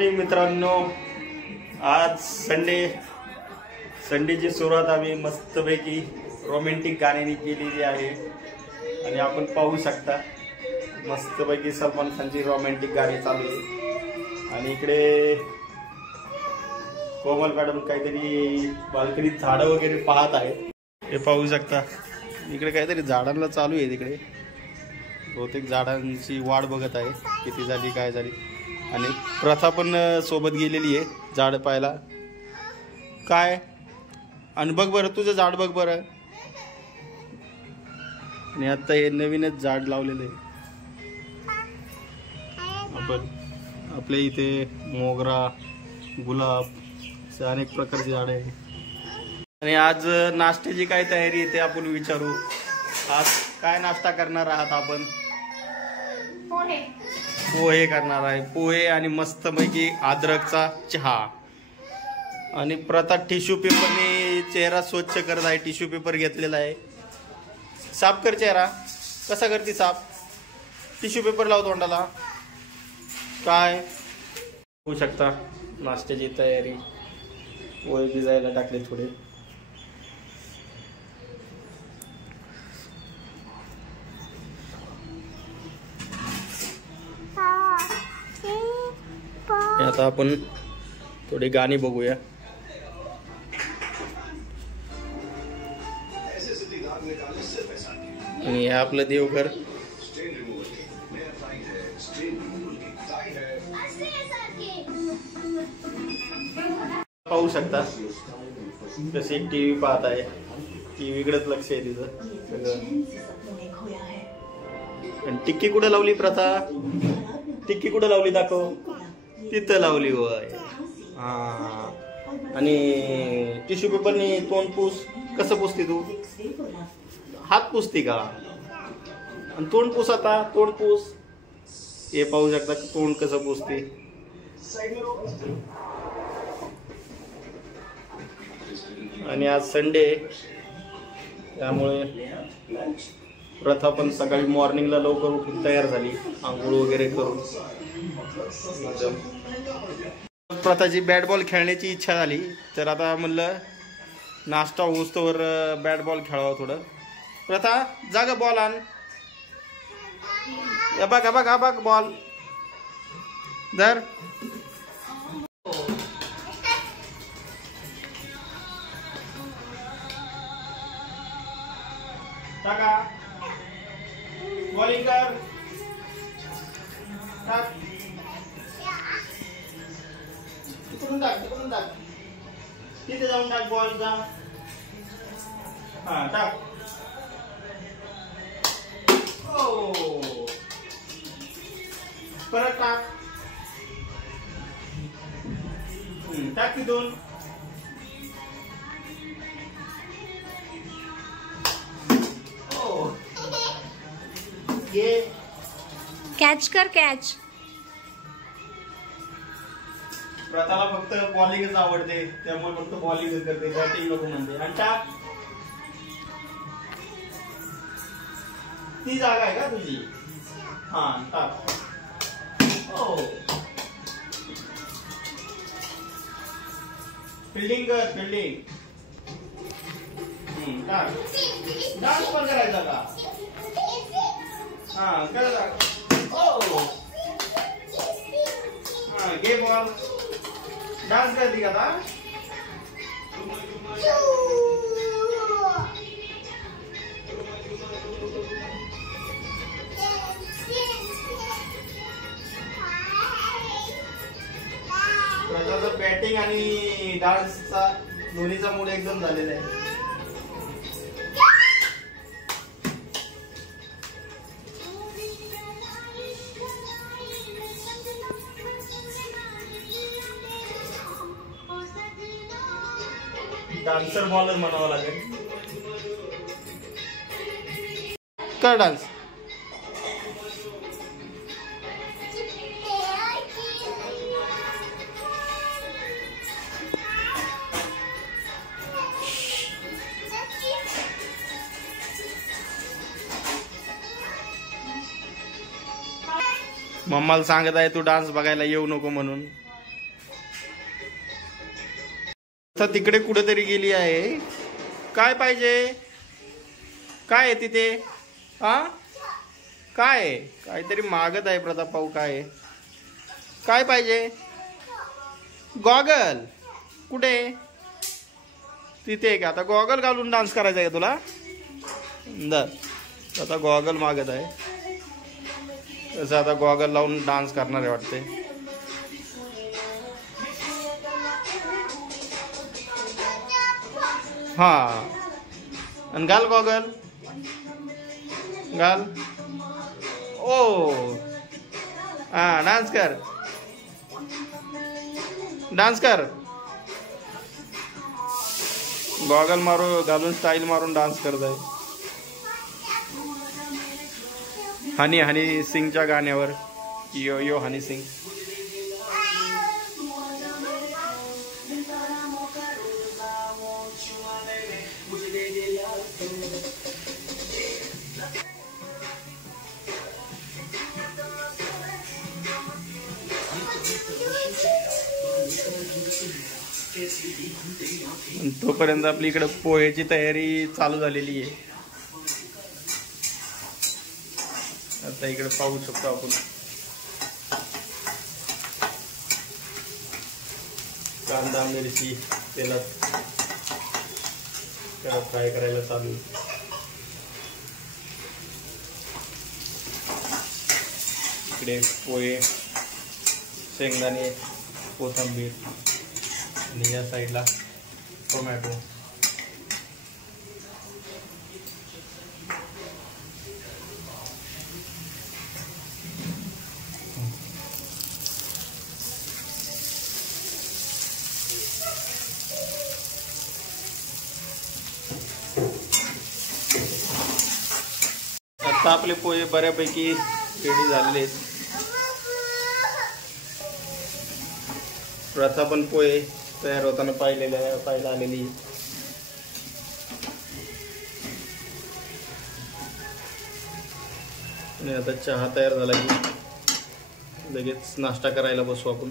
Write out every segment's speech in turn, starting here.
मित्रांनो, आज संडेची सुरुवात आम्ही मस्तपैकी रोमॅन्टिक गाण्याने केलेली आहे आणि आपण पाहू शकता मस्तपैकी सलमान खानची रोमॅन्टिक गाणी चालू आहे आणि इकडे कोमल मॅडम काहीतरी बाल्कनीत झाडं वगैरे पाहत आहे. हे पाहू शकता इकडे काहीतरी झाडांना चालू आहे. तिकडे बहुतेक झाडांची वाढ बघत आहे किती झाली काय झाली. आणि प्रथा पण सोबत गेलेली आहे झाड पाहायला. काय आणि बघ बरं तुझं झाड बघ बरं. आणि आता हे नवीनच झाड लावलेलं आहे. आपण आपल्या इथे मोगरा, गुलाब असे अनेक प्रकारची झाडे आहे. आणि आज नाश्त्याची काय तयारी आहे ते आपण विचारू. आज काय नाश्ता करणार आहात आपण? पोहे करणार आहे. पोहे आणि मस्तपैकी अद्रकचा चहा. आणि प्रथा टिश्यू पेपरने चेहरा स्वच्छ करत आहे. टिश्यू पेपर घेतलेला आहे. साफ कर चेहरा. कसा करते साफ? टिश्यू पेपर लाव तोंडाला. काय होऊ शकता नाश्त्याची तयारी. पोहे भिजायला टाकले थोडे. आता आपण थोडी गाणी बघूया. आणि हे आपलं देवघर. पाहू शकता कसे टीव्ही पाहत आहे. टीव्हीकडेच लक्ष आहे तिचं सगळं. आणि टिक्की कुठे लावली प्रथा? टिक्की कुठे लावली दाखव. तिथं लावली होय. हा. आणि टिश्यू पेपरनी तोंड पुस. कसं पुसते तू? हात पुसते का? आणि तोंड पुस. आता तोंड पुस. हे पाहू शकता तोंड कसं पुसते. आणि आज संडे त्यामुळे प्रथा पण सकाळी मॉर्निंगला लवकर उठून तयार झाली. आंघोळ वगैरे करून प्रथाची बॅट बॉल खेळण्याची इच्छा झाली. तर आता म्हणलं नाश्ता होस्तोवर बॅट बॉल खेळावं थोडं. प्रथा जागा बॉल आण. बघ बघ हा बघ बॉल धर. टाका. बॉलिंग कर. टाक. तिकडून टाक. तिकडून टाक. तिथे जाऊन टाक बॉल जा. हा टाक. ओ परत टाक. टाक तिथून. कॅच कर कॅच. प्रथाला फक्त बॉलिंगच आवडते त्यामुळे फक्त बॉलिंग करते. बॅटिंग नको म्हणते. आणि टाक. ती जागा आहे का तुझी? हा टाक. हो फिल्डिंग कर. फिल्डिंग. टाक. डान्स पण करायचा का? हा करा. ओ हा घे बॉल. डान्स करते का आता? प्रथाचं बॅटिंग आणि डान्सचा दोन्हीचा मूड एकदम झालेला आहे. डान्सर बॉलर म्हणावं लागेल. कर डान्स. मम्माला सांगत आहे तू डान्स बघायला येऊ नको म्हणून. तर तिकडे कुठेतरी गेली आहे. काय पाहिजे? काय आहे तिथे? हा काय आहे? काहीतरी मागत आहे प्रताप पाहू. काय आहे? काय पाहिजे? गॉगल कुठे? तिथे आहे का? आता गॉगल घालून डान्स करायचा आहे का तुला? आता गॉगल मागत आहे. तसं आता गॉगल लावून डान्स करणार आहे वाटते. हा आणि घाल गॉगल, घाल. ओ हा डान्स कर, डान्स कर. गॉगल मारू घालून स्टाईल मारून डान्स करत आहे. हनी सिंगच्या गाण्यावर. यो यो हनी सिंग. तोपर्यंत आपली इकडे पोहेची तयारी चालू झालेली आहे. आता इकडे पाहू शकतो आपण कांदा मिरची तेलात फ्राय करायला चालू. इकडे पोहे, शेंगदाणे, कोथिंबीर आणि या साईडला टोमॅटो. आता आपले पोहे बऱ्यापैकी रेडी झालेले आहेत. प्रथा पण पोहे तयार होताना पाहायला आलेली. आणि आता चहा तयार झाला की लगेच नाश्ता करायला बसू आपण.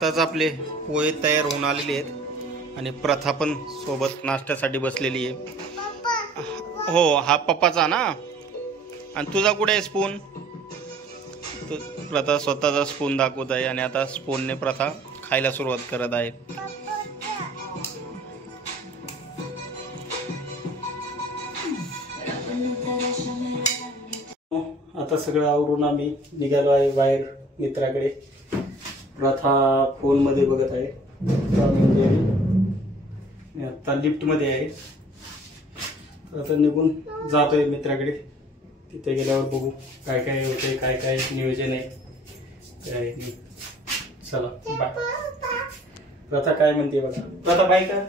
आताच आपले पोहे तयार होऊन आलेले आहेत आणि प्रथा पण सोबत नाश्त्यासाठी बसलेली आहे. हो हा पप्पाचा ना. आणि तुझा कुठे आहे स्पून? प्रथा स्वतःचा स्पून दाखवत आहे आणि आता स्पूनने प्रथा खायला सुरुवात करत आहे. आता सगळं आवरून आम्ही निघालो आहे बाहेर मित्राकडे. प्रथा फोनमध्ये बघत आहे. आता लिफ्टमध्ये आहे. आता निघून जातोय मित्राकडे. तिथे गेल्यावर बघू काय काय होते, काय काय नियोजन आहे काय. चला बाय. प्रथा काय म्हणते बघा. प्रथा बाय का?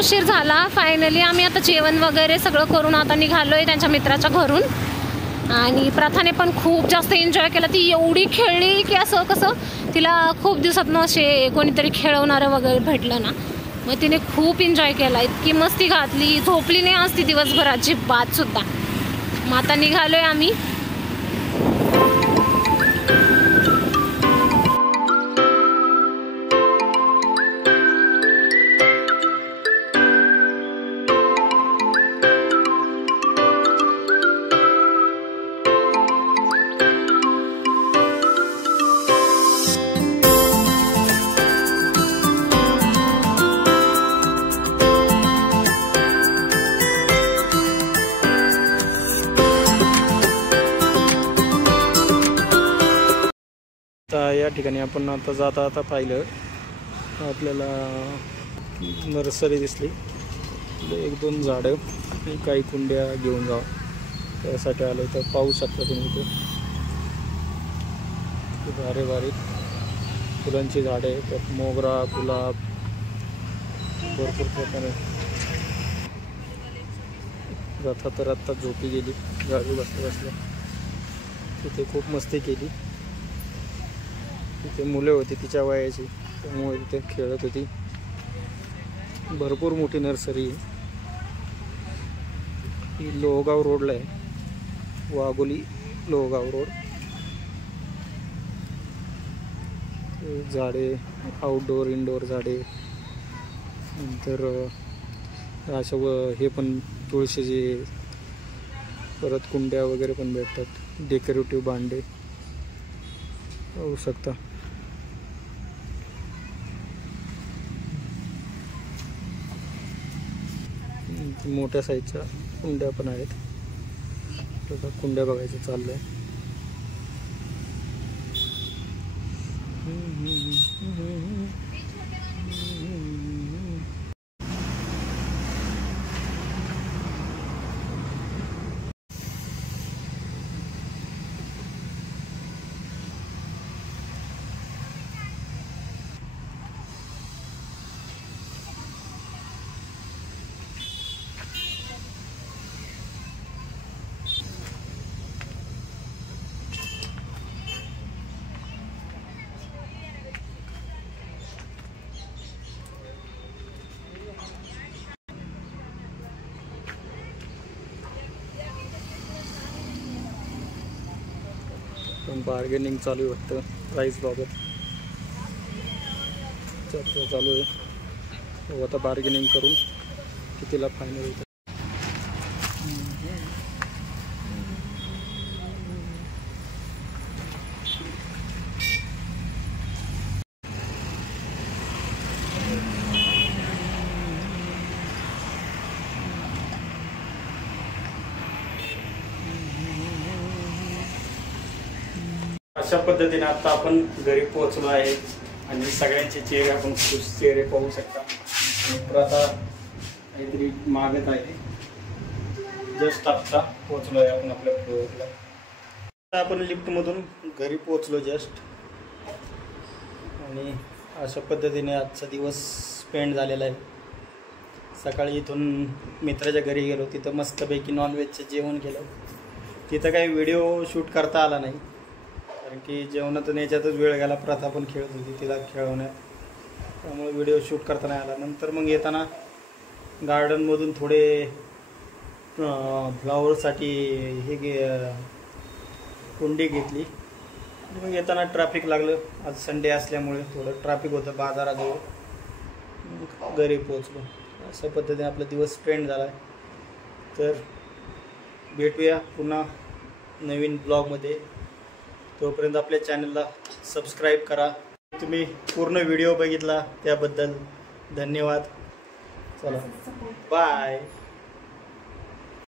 उशीर झाला. फायनली आम्ही आता जेवण वगैरे सगळं करून आता निघालोय त्यांच्या मित्राच्या घरून. आणि प्रथाने पण खूप जास्त एन्जॉय केला. ती एवढी खेळली की असं कसं तिला खूप दिवसातनं असे कोणीतरी खेळवणारं वगैरे भेटलं ना, मग तिने खूप एन्जॉय केला. इतकी मस्ती घातली. झोपली नाही आज ती दिवसभर अजिबात सुद्धा. मग आता निघालोय आम्ही. ठिकाणी आपण आता जाता पाहिलं आपल्याला नर्सरी दिसली. 1-2 झाडं आणि काही कुंड्या घेऊन जावं त्यासाठी आलो. तर पाहू शकता तुम्ही इथे भारी फुलांची झाडे, त्यात मोगरा, गुलाब, भरपूर प्रकारे. जाता तर आत्ता झोपी गेली, गाडी बसल्या तिथे खूप मस्ती केली. तिथे मुलं होती तिच्या वयाची, त्यामुळे तिथे खेळत होती. भरपूर मोठी नर्सरी आहे. ही लोहगाव रोडला आहे, वाघोली लोहगाव रोड. झाडे, आउटडोअर इनडोअर झाडे, नंतर अशा हे पण तुळशीचे, परत कुंड्या वगैरे पण भेटतात, डेकोरेटिव्ह भांडे पाहू शकता. मोठ्या साईजच्या कुंड्या पण आहेत. कुंड्या बघायचं चाललंय. पण बार्गेनिंग चालू आहे वाटतं प्राईस बाबत. चर्चा चालू आहे. हो, आता बार्गेनिंग करून कितीला फायनल होतं. अशा पद्धतीने आता आपण घरी पोहोचलो आहे आणि सगळ्यांचे चेहरे आपण खुश चेहरे पाहू शकता. आता काहीतरी मागत आहे. जस्ट आत्ता पोहोचलो आहे आपण आपल्या फ्लोअरला. आपण लिफ्टमधून घरी पोहोचलो जस्ट. आणि अशा पद्धतीने आजचा दिवस स्पेंड झालेला आहे. सकाळी इथून मित्राच्या घरी गेलो, तिथं मस्तपैकी नॉनव्हेजचं जेवण केलं. तिथं काही व्हिडिओ शूट करता आला नाही कारण की जेवणातून याच्यातच वेळ गेला. प्रथा पण खेळत होती, तिला खेळवण्यात, त्यामुळे व्हिडिओ शूट करता नाही आला. नंतर मग येताना गार्डनमधून थोडे फ्लॉवरसाठी कुंडी घेतली. मग येताना ट्रॅफिक लागलं. आज संडे असल्यामुळे थोडं ट्रॅफिक होतं बाजाराजवळ. घरी पोहोचलो. अशा पद्धतीने आपला दिवस स्पेंड झाला आहे. तर भेटूया पुन्हा नवीन ब्लॉगमध्ये. तोपर्यंत आपल्या चॅनलला सबस्क्राईब करा. तुम्ही पूर्ण व्हिडिओ बघितला त्याबद्दल धन्यवाद. चला बाय.